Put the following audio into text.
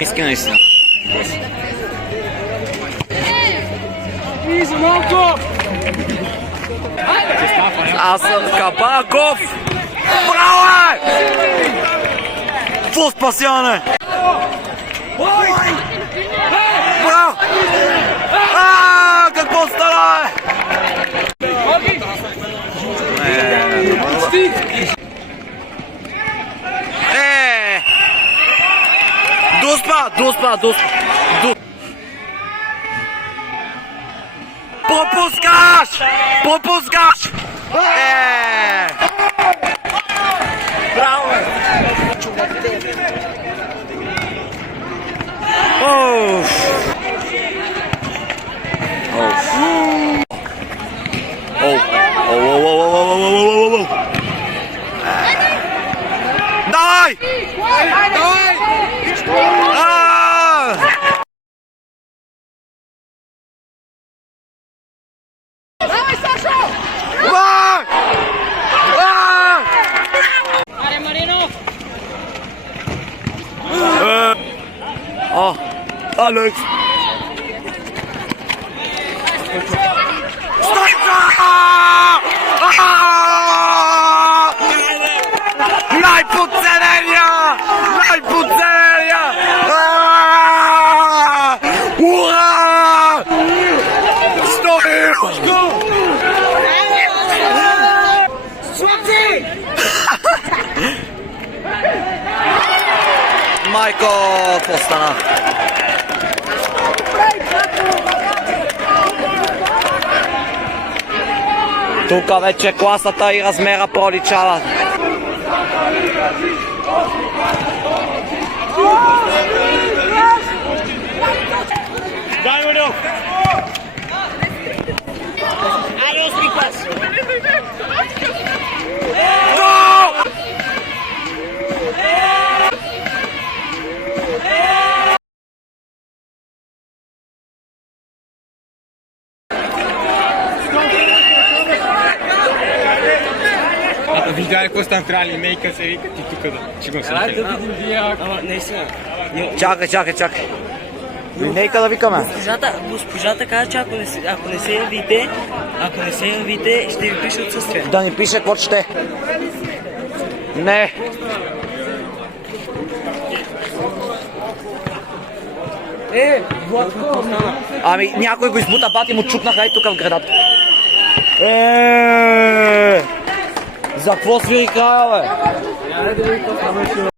Искрено истина. Аз съм Кабаков! Браво е! Какво спасяване! Браво! Какво стана, бе? Дуспа! Пропускаш! Браво! Давай! Давай, Сашо! Аре, Маринов! Алекс! Najpocenenia! Ura! Stoję! Майко, какво стана? Тук вече класата и размера проличава. Дай, Олег! Аре, осми клас! Видя ли какво стан трябва линейка, се вика ти тук да чигам се. Айде да видим вие. Ама наистина. Чакай. Линейка да викаме. Госпожата каза, че ако не се явите, ще ви пише отсъствие. Да ни пише какво ще. Не. Ами някой го избута бати му чукнаха и тук в градата. За какво свири края, бе?